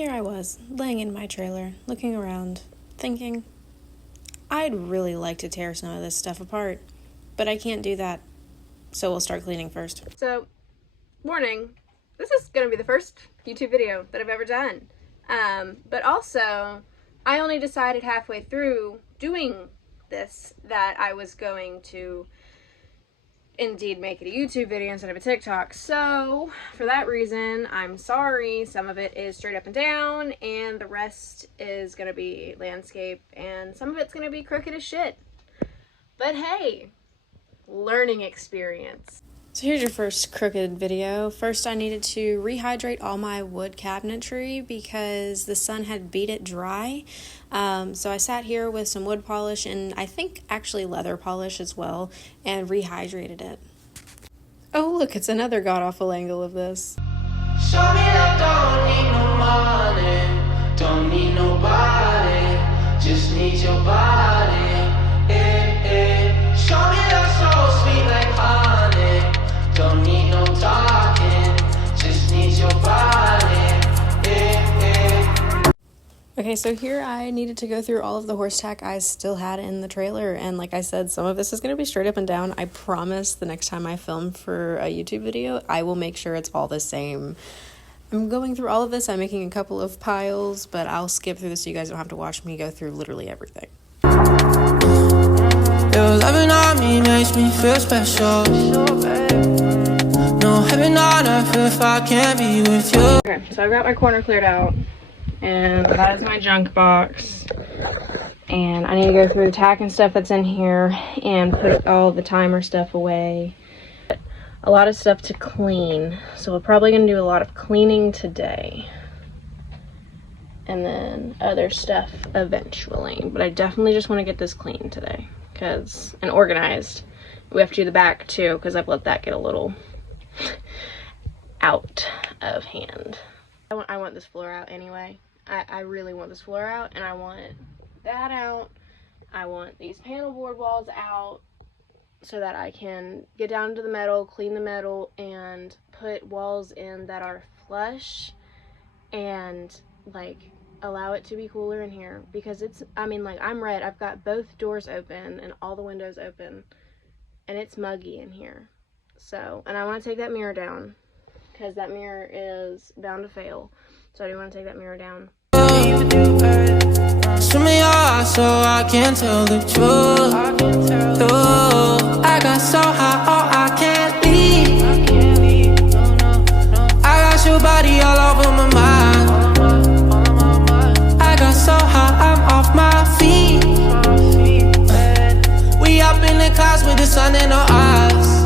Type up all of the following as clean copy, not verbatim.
Here I was, laying in my trailer, looking around, thinking, I'd really like to tear some of this stuff apart, but I can't do that, so we'll start cleaning first. So, warning, this is going to be the first YouTube video that I've ever done, but also, I only decided halfway through doing this that I was going to indeed make it a YouTube video instead of a TikTok. So for that reason, I'm sorry. Some of it is straight up and down, and the rest is gonna be landscape, and some of it's gonna be crooked as shit. But hey, learning experience. So here's your first crooked video. First, I needed to rehydrate all my wood cabinetry because the sun had beat it dry. So I sat here with some wood polish and I think actually leather polish as well and rehydrated it. Oh look, it's another god-awful angle of this. Show me I don't need no money, don't need nobody, just need your body. Show me that so sweet like honey, don't need no talking, just need your body. Okay, so here I needed to go through all of the horse tack I still had in the trailer, and like I said, some of this is going to be straight up and down. I promise the next time I film for a YouTube video, I will make sure it's all the same. I'm going through all of this. I'm making a couple of piles, but I'll skip through this so you guys don't have to watch me go through literally everything. Your loving on me makes me feel special. No heaven on earth if I can't be with you. Okay, so I've got my corner cleared out, and that is my junk box, and I need to go through the tack and stuff that's in here and put all the timer stuff away. A lot of stuff to clean, so we're probably going to do a lot of cleaning today, and then other stuff eventually, but I definitely just want to get this clean today and organized. We have to do the back too because I've let that get a little out of hand. I want this floor out anyway. I really want this floor out, and I want that out. I want these panel board walls out so that I can get down to the metal, clean the metal, and put walls in that are flush and like allow it to be cooler in here, because it's, I mean, like, I'm red. I've got both doors open and all the windows open, and it's muggy in here. So, and I want to take that mirror down because that mirror is bound to fail. So I do want to take that mirror down. Swim in your eyes so I can tell the truth. Ooh, I got so high, oh, I can't leave. I got your body all over my mind. I got so high, I'm off my feet. We up in the clouds with the sun in our eyes.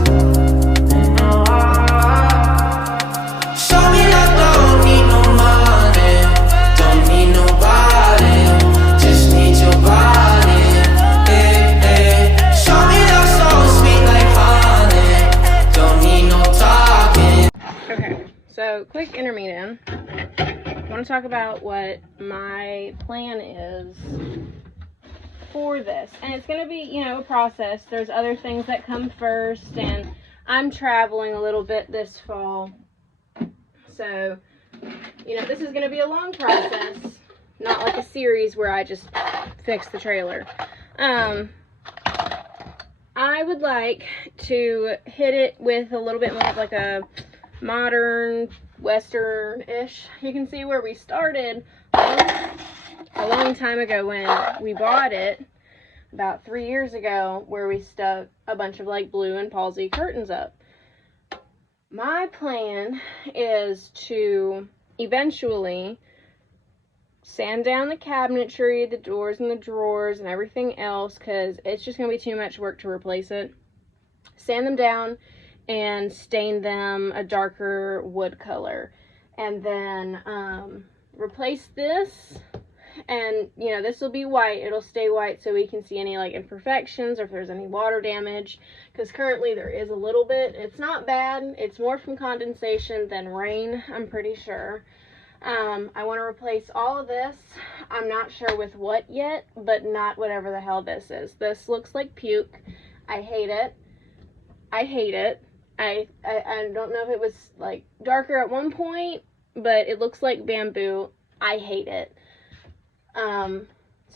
Show me that don't need no money, don't need nobody, just need your body. Show me that so sweet like honey, don't need no talking. Okay, so quick intermission. I want to talk about what my plan is for this, and it's going to be, you know, a process. There's other things that come first, and I'm traveling a little bit this fall, so, you know, this is going to be a long process, not like a series where I just fix the trailer. I would like to hit it with a little bit more of like a modern Western-ish. You can see where we started a long time ago when we bought it, about 3 years ago, where we stuck a bunch of like blue and palsy curtains up. My plan is to eventually sand down the cabinetry, the doors and the drawers and everything else, because it's just going to be too much work to replace it. Sand them down and stain them a darker wood color, and then replace this, and you know, this will be white. It'll stay white so we can see any like imperfections or if there's any water damage, because currently there is a little bit. It's not bad. It's more from condensation than rain, I'm pretty sure. I want to replace all of this. I'm not sure with what yet, but not whatever the hell this is. This looks like puke. I hate it. I hate it. I don't know if it was like darker at one point, but it looks like bamboo. I hate it. So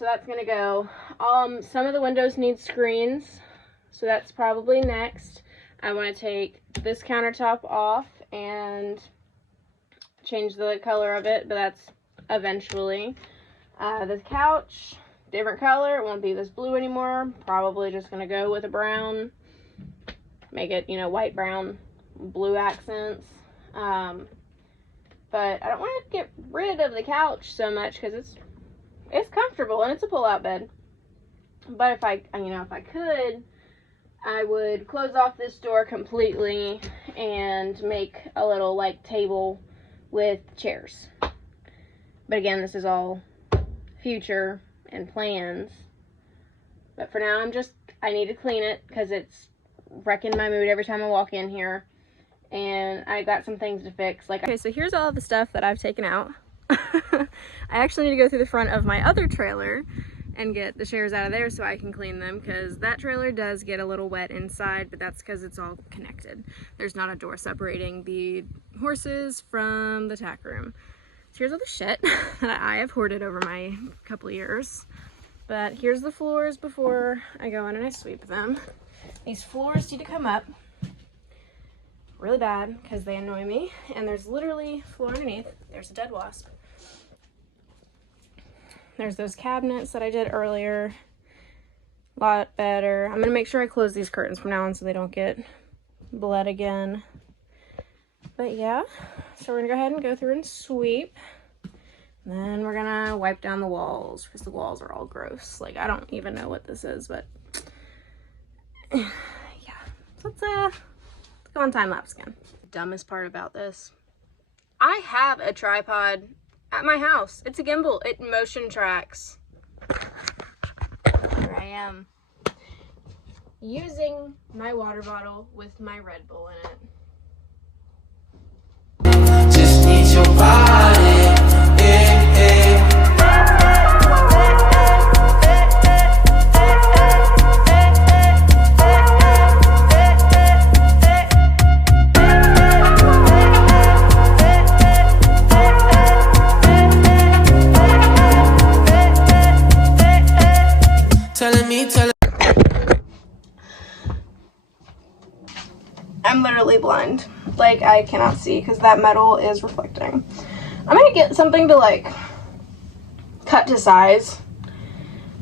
that's gonna go. Some of the windows need screens, so that's probably next. I want to take this countertop off and change the color of it, but that's eventually. The couch, different color. It won't be this blue anymore. Probably just gonna go with a brown. Make it, white, brown, blue accents. But I don't want to get rid of the couch so much because it's comfortable and it's a pull-out bed. But if I could, I would close off this door completely and make a little like table with chairs. But again, this is all future and plans. But for now, I need to clean it because it's wrecking my mood every time I walk in here. And I got some things to fix. Okay, so here's all of the stuff that I've taken out. I actually need to go through the front of my other trailer and get the chairs out of there so I can clean them, because that trailer does get a little wet inside, but that's because it's all connected. There's not a door separating the horses from the tack room. So here's all the shit that I have hoarded over my couple of years. But here's the floors before I go in and I sweep them. These floors need to come up really bad because they annoy me, and there's literally floor underneath. There's a dead wasp. There's those cabinets that I did earlier. A lot better. I'm gonna make sure I close these curtains from now on so they don't get bled again. But yeah, so we're gonna go ahead and go through and sweep. And then we're gonna wipe down the walls because the walls are all gross. Like, I don't even know what this is, but yeah. So let's go on time lapse again. The dumbest part about this, I have a tripod at my house. It's a gimbal. It motion tracks. Here I am using my water bottle with my Red Bull in it. Just need your body. I'm literally blind. Like, I cannot see because that metal is reflecting. I'm gonna get something to like cut to size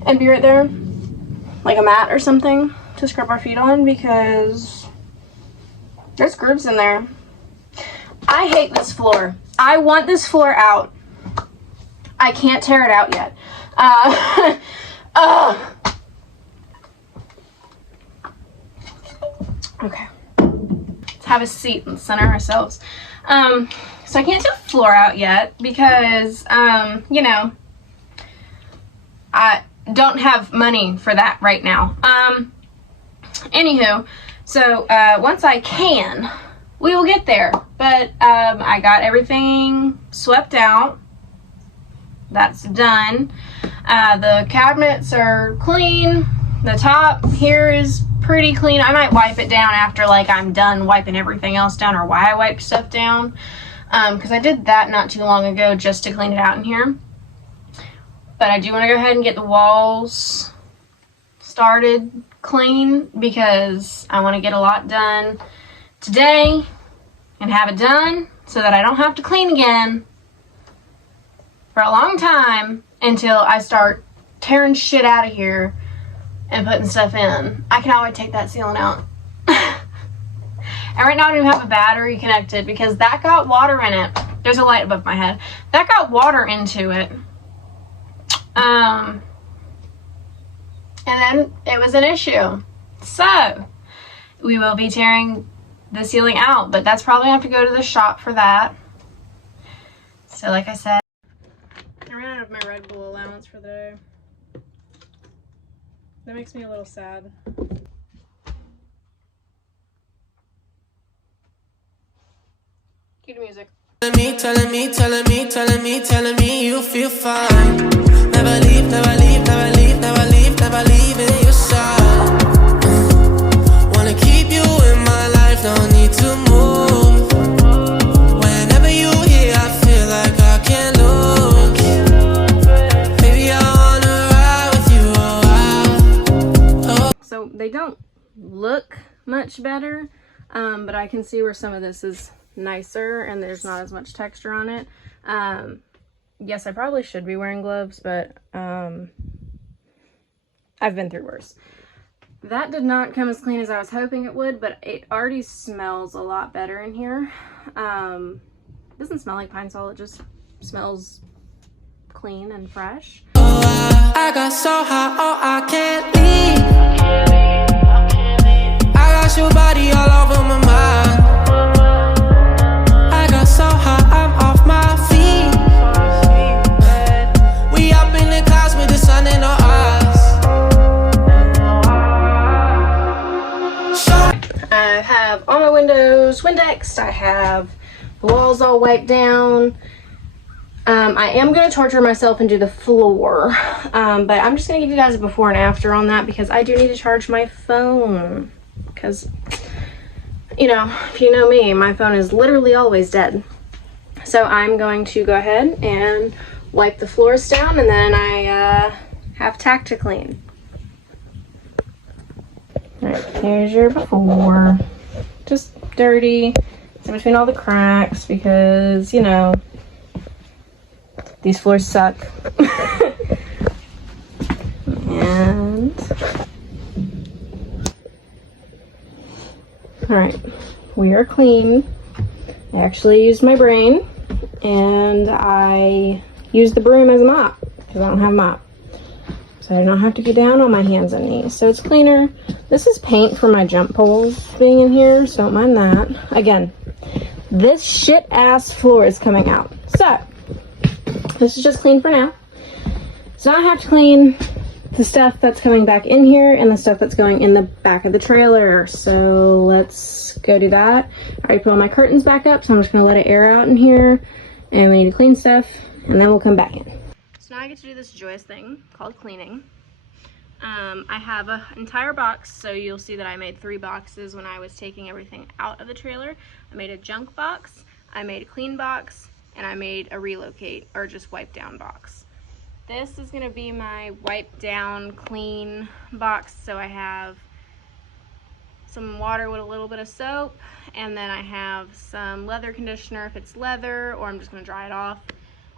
and be right there, like a mat or something to scrub our feet on, because there's grooves in there. I hate this floor. I want this floor out. I can't tear it out yet. Okay. Have a seat and center ourselves. So I can't take the floor out yet because, I don't have money for that right now. Anywho, so once I can, we will get there. But I got everything swept out. That's done. The cabinets are clean. The top here is pretty clean. I might wipe it down after like I'm done wiping everything else down, or why I wipe stuff down, because I did that not too long ago just to clean it out in here. But I do want to go ahead and get the walls started clean because I want to get a lot done today and have it done so that I don't have to clean again for a long time until I start tearing shit out of here and putting stuff in. I can always take that ceiling out. And right now I don't even have a battery connected because that got water in it. There's a light above my head. That got water into it. And then it was an issue. So we will be tearing the ceiling out, but that's probably gonna have to go to the shop for that. So like I said, I ran out of my Red Bull allowance for the day. That makes me a little sad. Cue the music. Telling me you feel fine. Never leave, never leave, never leave, never leave, never leave in your side. Wanna keep you in my life, don't need to move. Whenever you here, I feel like I can't lose. look much better, but I can see where some of this is nicer and there's not as much texture on it. Yes, I probably should be wearing gloves, but I've been through worse. That did not come as clean as I was hoping it would, but it already smells a lot better in here. It doesn't smell like pine sol, it just smells clean and fresh. I got so high, oh, I can't leave. I got your body all over my mind. I got so high, I'm off my feet. We up in the clouds with the sun in our eyes. I have all my windows Windexed. I have the walls all wiped down. I am going to torture myself and do the floor, but I'm just going to give you guys a before and after on that because I do need to charge my phone because, you know, if you know me, my phone is literally always dead. So I'm going to go ahead and wipe the floors down, and then I have tack to clean. Alright, here's your before. Just dirty. It's in between all the cracks because, you know, these floors suck. And alright, we are clean. I actually used my brain and I used the broom as a mop because I don't have a mop. So I don't have to get down on my hands and knees. So it's cleaner. This is paint for my jump poles being in here, so don't mind that. Again, this shit ass floor is coming out. So this is just clean for now. So now I have to clean the stuff that's coming back in here and the stuff that's going in the back of the trailer. So let's go do that. I already put all my curtains back up, so I'm just gonna let it air out in here. And we need to clean stuff, and then we'll come back in. So now I get to do this joyous thing called cleaning. I have an entire box, so you'll see that I made 3 boxes when I was taking everything out of the trailer. I made a junk box, I made a clean box, and I made a relocate, or just wipe down box. This is gonna be my wipe down clean box, so I have some water with a little bit of soap, and then I have some leather conditioner if it's leather, or I'm just gonna dry it off.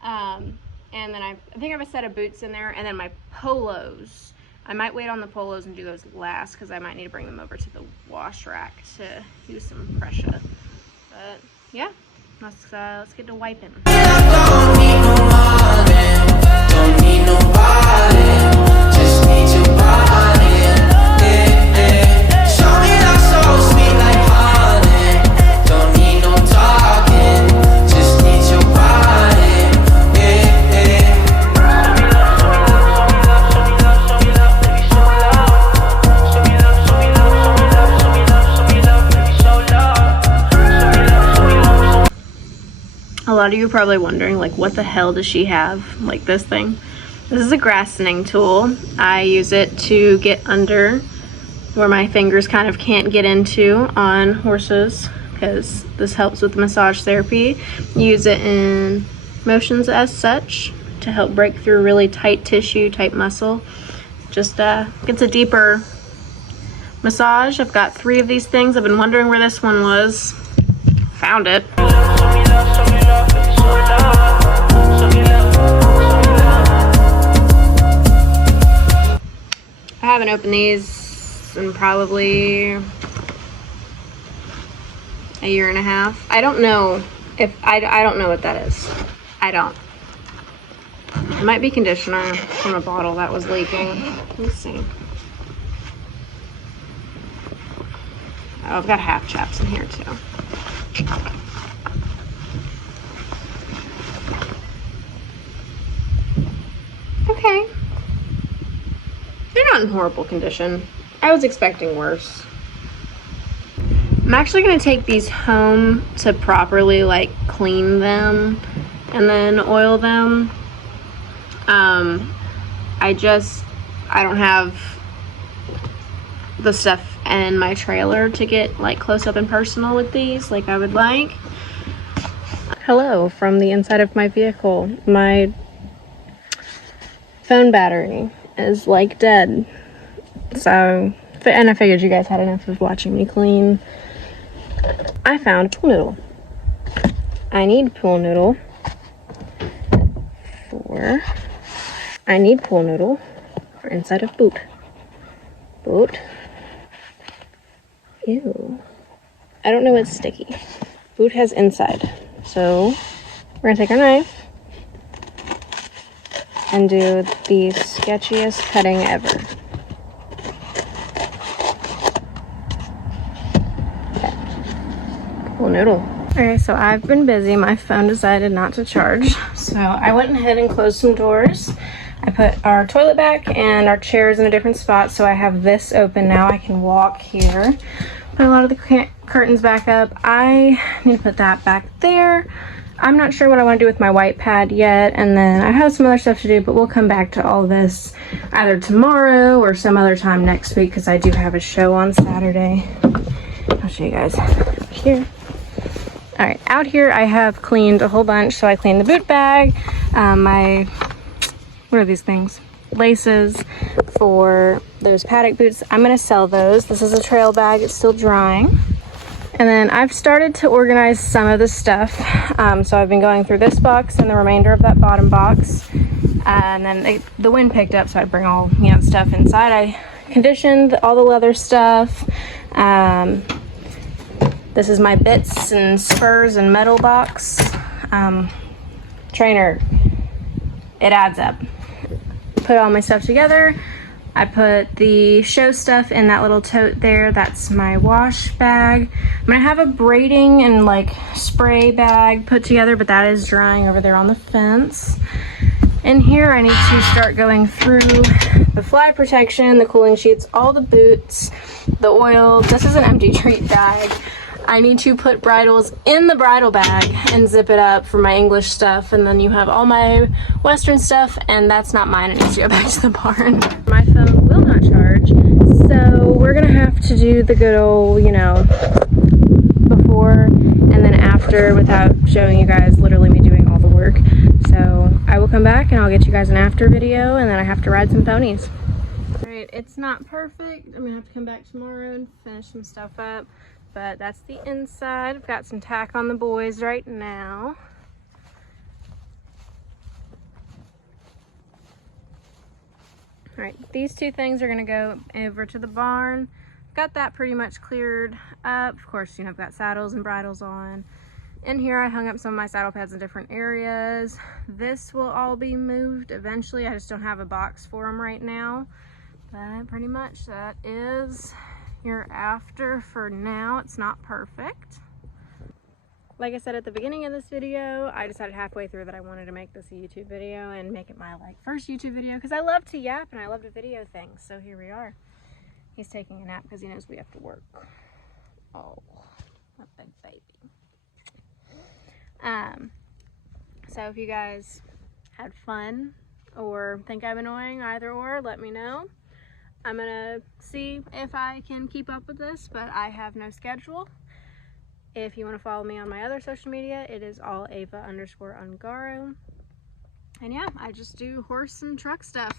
And then I think I have a set of boots in there, and then my polos. I might wait on the polos and do those last because I might need to bring them over to the wash rack to use some pressure. But yeah, let's get to wiping. Don't need no money, don't need nobody, just need your body. Show me that so sweet like honey. Don't need no talking, just need your body. A lot of you are probably wondering, like, what the hell does she have? Like this thing. This is a grass thinning tool. I use it to get under where my fingers kind of can't get into on horses because this helps with the massage therapy. Use it in motions as such to help break through really tight tissue, tight muscle. Just gets a deeper massage. I've got 3 of these things. I've been wondering where this one was. Found it. I haven't opened these in probably a year and a half. I don't know if I don't know what that is. I don't. It might be conditioner from a bottle that was leaking. Let me see. Oh, I've got half chaps in here too. Okay. They're not in horrible condition. I was expecting worse. I'm actually going to take these home to properly like clean them and then oil them. I don't have the stuff in my trailer to get like close up and personal with these like I would like. Hello from the inside of my vehicle. My phone battery is like dead, so And I figured you guys had enough of watching me clean. I found a pool noodle. I need pool noodle for inside of boot. Boot. Ew. I don't know what's sticky. Boot has inside. So we're gonna take our knife and do the sketchiest cutting ever. Okay. Pool noodle. Okay, so I've been busy. My phone decided not to charge. So I went ahead and closed some doors. I put our toilet back and our chairs in a different spot, so I have this open now. I can walk here. Put a lot of the curtains back up. I need to put that back there. I'm not sure what I want to do with my white pad yet, and then I have some other stuff to do, but we'll come back to all this either tomorrow or some other time next week, because I do have a show on Saturday. I'll show you guys here. All right, out here I have cleaned a whole bunch. So I cleaned the boot bag, what are these things? Laces for those paddock boots. I'm gonna sell those. This is a trail bag, it's still drying. And then I've started to organize some of the stuff. So I've been going through this box and the remainder of that bottom box. And then the wind picked up, so I bring all the stuff inside. I conditioned all the leather stuff. This is my bits and spurs and metal box. Trainer, it adds up. Put all my stuff together. I put the show stuff in that little tote there. That's my wash bag. I'm gonna have a braiding and like spray bag put together, but that is drying over there on the fence. In here, I need to start going through the fly protection, the cooling sheets, all the boots, the oil. This is an empty treat bag. I need to put bridles in the bridle bag and zip it up for my English stuff. And then you have all my Western stuff, and that's not mine. It needs to go back to the barn. My phone will not charge, so we're gonna have to do the good old, before and then after without showing you guys literally me doing all the work. So I will come back and I'll get you guys an after video, and then I have to ride some ponies. All right, it's not perfect. I'm gonna have to come back tomorrow and finish some stuff up. But that's the inside. I've got some tack on the boys right now. All right, these two things are gonna go over to the barn. Got that pretty much cleared up. Of course, I've got saddles and bridles on. In here, I hung up some of my saddle pads in different areas. This will all be moved eventually. I just don't have a box for them right now. But pretty much that is your after for now. It's not perfect. Like I said at the beginning of this video, I decided halfway through that I wanted to make this a YouTube video and make it my first YouTube video, because I love to yap and I love to video things. So here we are. He's taking a nap because he knows we have to work. Oh, my big baby. So if you guys had fun or think I'm annoying, either or, let me know. I'm gonna see if I can keep up with this, but I have no schedule. If you want to follow me on my other social media, it is all Ava _Ungaro. And yeah, I just do horse and truck stuff.